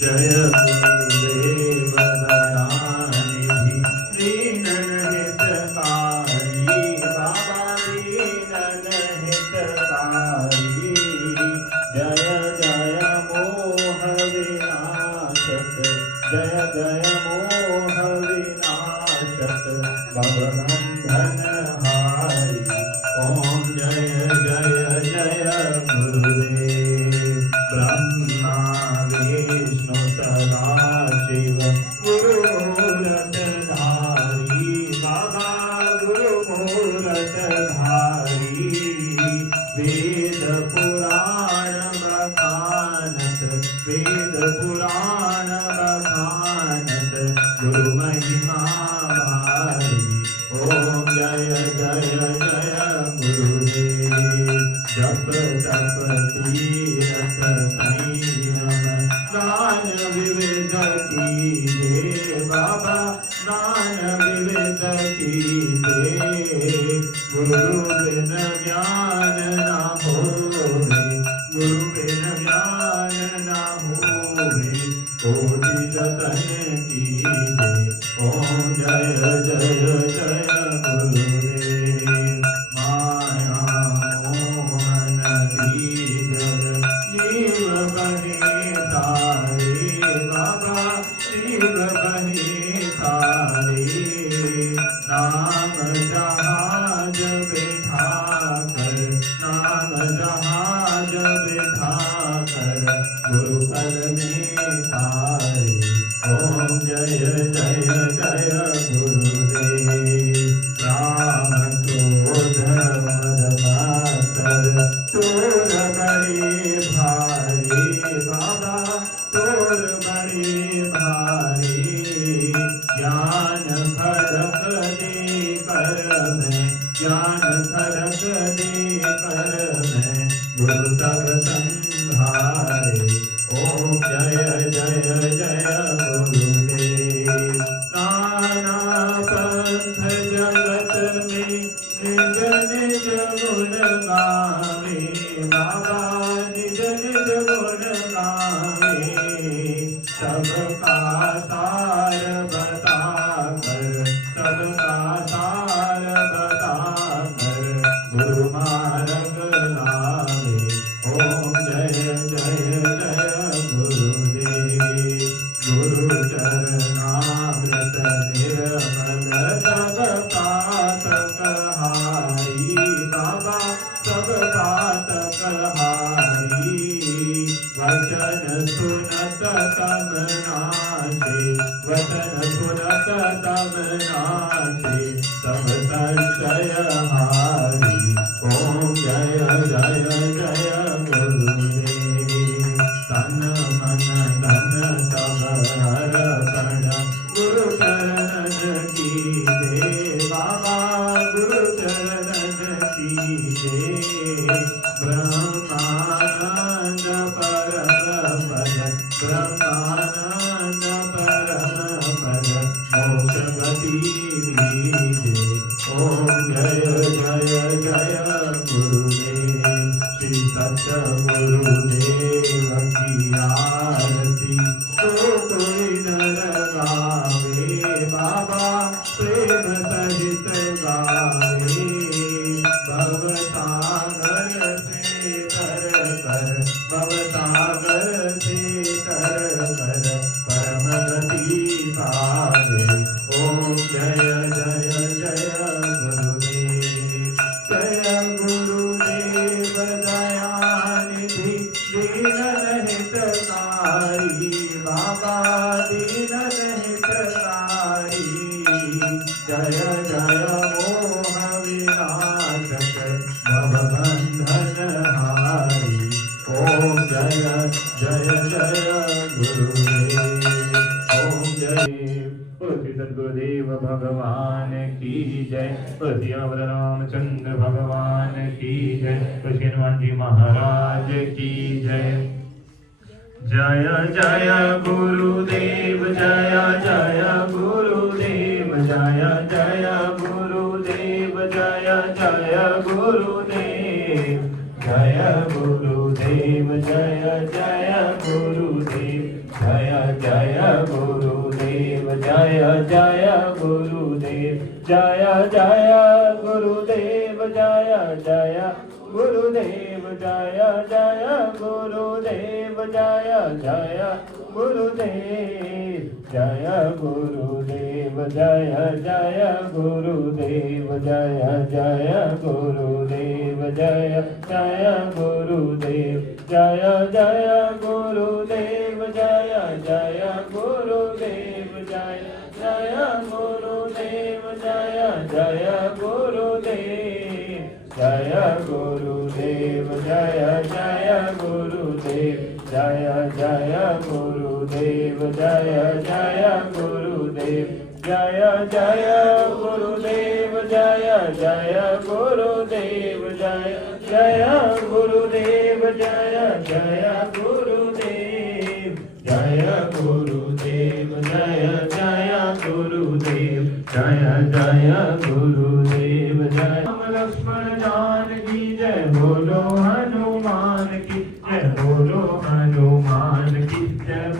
जय गुरुदेव दयानिधि दीनन हितकारी बाबा दीनन हितकारी जय जय मोह विनाशक जय जय मोह विनाशक भवबंधन हारी ओम जय जय जय गुरुदेव ब्रह्मा विष्णु सदा शिव गुरुमूर्त धारी बाबा गुरुमूर्त धारी वेद पुराण बखानत वेद पुराण बखानत गुरु महिमा भारी ओम जय जय जय गुरुदेव जप तप तीरथ संयम दान विविध कीजे बाबा दान विविध कीजे गुरु बिन ज्ञान न होवे गुरु बिन ज्ञान न होवे कोटि जतन कीजे ओम जय जय जय गुरुदेव माया मोहन दीजग जीव बने सारे बाबा जीव बने सारे नाम जहाज बिठा कर नाम जहाज बिठा कर गुरु पद में तारे ओम जय जय जय गुरुदेव राम क्रोध मद मातर तोर बड़े भारी बाबा तोर बड़े भारी ज्ञान खड़क दे कर मैं ज्ञान खड़क दे कर मैं गुरु तब संभारे ओम जय जय जय गुरुदेव नाना पंथ जगत में निज निज गुण गावे बाबा निज निज गुण गावे सबका सार बता कर सबका सार बता कर गुरु मार्ग लावे ओम जय जय जय गुरुदेव गुरु चरणामृत निर्मल सब पातक हारी बाबा सब पातक हारी वचन सुनत तब नाशे वचन सुनत तब नाशे सब संशय हारी ओम जय जय जय गुरुदेव तन मन धन सब अर्पण गुरु चरणन की दे बाबा गुरु चरणन की दे ब्रह्मानंद परम पद ब्रह्मानंद परम पद मोक्ष गति दीजे ओम जय जय जय गुरुदेव श्री सत्य गुरुदेव की आरती तो कोई नर गावे बाबा प्रेम सहित गावे भवसागर से तर कर भवसागर से तर कर परम गति पावे ओम जय जय जय गुरुदेव जय गुरुदेव दयानिधि दीनन हितकारी बाबा दीनन हितकारी जय जय मोह विनाशक भवबंधन हारी ओम जय जय जय गुरुदेव ओम जय श्री सद्गुरुदेव भगवान की जय श्री अमर रामचंद्र भगवान की जय श्री हनुमान जी महाराज की जय जय जय गुरुदेव जय जय गुरुदेव जय जय गुरुदेव जय जय गुरुदेव जय गुरुदेव जय जय गुरुदेव जय जय गुरुदेव जय जय गुरुदेव जय जय गुरुदेव जय जय गुरुदेव जय जय गुरुदेव जय जय गुरुदेव जय गुरुदेव जय जय गुरुदेव जय जय गुरुदेव जय जय गुरुदेव जय जय गुरुदेव जय जय गुरुदेव जय जय गुरुदेव जय जय गुरुदेव जय गुरुदेव जय जय गुरुदेव जय जय गुरुदेव जय जय गुरुदेव जय जय गुरुदेव जय जय गुरुदेव जय जय गुरुदेव जय जय गुरुदेव जय गुरुदेव जय जय गुरुदेव जय जय गुरुदेव जय लक्ष्मण जानकी जय बोलो हनुमान की जय बोलो हनुमान की जय